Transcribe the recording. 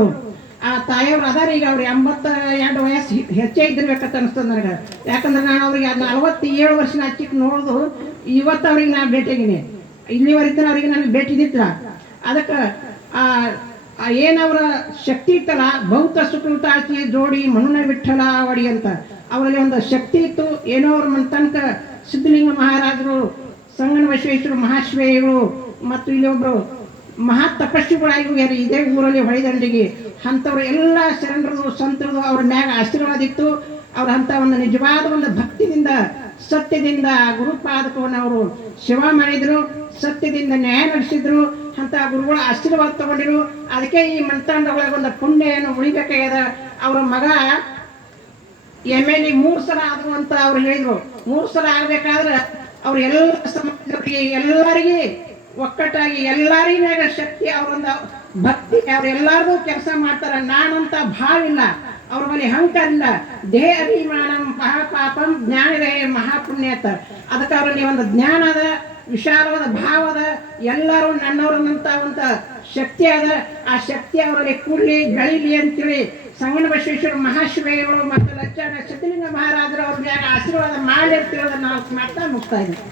ತಾಯಿಯವರು ಆ ತಾಯಿಯವರು ಅದಾರ ಈಗ ಅವ್ರು 82 ವಯಸ್ಸು ಹೆಚ್ಚೇ ಇದ್ದಿರ್ಬೇಕಂತ ಅನಿಸ್ತದೆ ನನಗೆ. ಯಾಕಂದ್ರೆ ನಾನು ಅವ್ರಿಗೆ 47 ವರ್ಷನ ಹಚ್ಚಿಕ್ ನೋಡ್ದು ಇವತ್ತು ಅವ್ರಿಗೆ ನಾನು ಭೇಟಿಯಾಗಿನಿ. ಇಲ್ಲಿವರೆಗಿನ ಅವ್ರಿಗೆ ನನಗೆ ಭೇಟಿದಿತ್ರ ಅದಕ್ಕೆ ಏನವರ ಶಕ್ತಿ ಇತ್ತಲ್ಲ, ಭೌತ ಸುಕೃತಾಚಿ ಜೋಡಿ ಮನುನ ವಿಠಲ ಒಡಿ ಅಂತ ಅವರಲ್ಲಿ ಒಂದು ಶಕ್ತಿ ಇತ್ತು. ಏನೋ ಅವ್ರ ತನಕ ಸಿದ್ಧಲಿಂಗ ಮಹಾರಾಜರು, ಸಂಗನ ಬಸವೇಶ್ವರ ಮಹಾಶ್ವೇಯರು ಮತ್ತು ಇಲ್ಲಿ ಒಬ್ಬರು ಮಹಾ ತಪಸ್ವಿಗಳಾಗಿ ಹೋಗ್ಯಾರ ಇದೇ ಊರಲ್ಲಿ ಹೊಳೆದಂಡಿಗೆ. ಅಂಥವ್ರು ಎಲ್ಲ ಶರಣರದು ಸಂತರದು ಅವ್ರ ಮ್ಯಾಗ ಆಶೀರ್ವಾದ ಇತ್ತು. ಅವ್ರ ಅಂಥ ಒಂದು ನಿಜವಾದ ಒಂದು ಭಕ್ತಿದಿಂದ ಸತ್ಯದಿಂದ ಗುರುಪಾದಕವನ್ನು ಅವರು ಸೇವಾ ಮಾಡಿದರು, ಸತ್ಯದಿಂದ ನ್ಯಾಯ ನಡೆಸಿದ್ರು. ಅಂತ ಗುರುಗಳ ಆಶೀರ್ವಾದ ತಗೊಂಡಿರು. ಅದಕ್ಕೆ ಈ ಮಂತ್ರಾಂಡಗಳಿಗೆ ಒಂದು ಪುಣ್ಯವನ್ನು ಉಳಿಬೇಕಾಗ್ಯದ. ಅವರ ಮಗ MLA 3 ಸಲ ಆದ್ರು ಅಂತ ಅವ್ರು ಹೇಳಿದ್ರು. 3 ಸಲ ಆಗ್ಬೇಕಾದ್ರೆ ಅವ್ರು ಎಲ್ಲ ಸಮಾಜದವರಿಗೆ ಎಲ್ಲರಿಗೆ ಒಕ್ಕಟ್ಟಾಗಿ ಎಲ್ಲರಿಗೂ ಮ್ಯಾಗ ಶಕ್ತಿ ಅವರೊಂದು ಭಕ್ತಿ ಅವ್ರೆಲ್ಲಾರ್ದು ಕೆಲಸ ಮಾಡ್ತಾರ. ನಾನಂತ ಭಾವಿಲ್ಲ, ಅವ್ರ ಮೇಲೆ ಅಹಂಕಾರ ಇಲ್ಲ. ದೇಹ ಅಭಿಮಾನ ಮಹಾಪಾಪಂ ಜ್ಞಾನವೇ ಮಹಾಪುಣ್ಯತ. ಅದಕ್ಕೆ ಅವರಲ್ಲಿ ಒಂದು ಜ್ಞಾನದ ವಿಶಾಲವಾದ ಭಾವದ ಎಲ್ಲರೂ ನನ್ನವರನ್ನಂತ ಒಂದು ಶಕ್ತಿ ಅದ. ಆ ಶಕ್ತಿ ಅವರಲ್ಲಿ ಕೂಡಲಿ ಬೆಳೀಲಿ ಅಂತೇಳಿ ಸಂಗನ ಬಸವೇಶ್ವರ ಮಹಾಶಿವೆಗಳು ಮತ್ತು ಲಚ್ಚಾನ ಸಿದ್ಧಲಿಂಗ ಮಹಾರಾಜರು ಅವ್ರ ಮ್ಯಾಗ ಆಶೀರ್ವಾದ ಮಾಡಿ ಅಂತ ಹೇಳೋದನ್ನ ನಾವು ಮಾಡ್ತಾ ಮುಗ್ತಾ ಇದ್ದೀವಿ.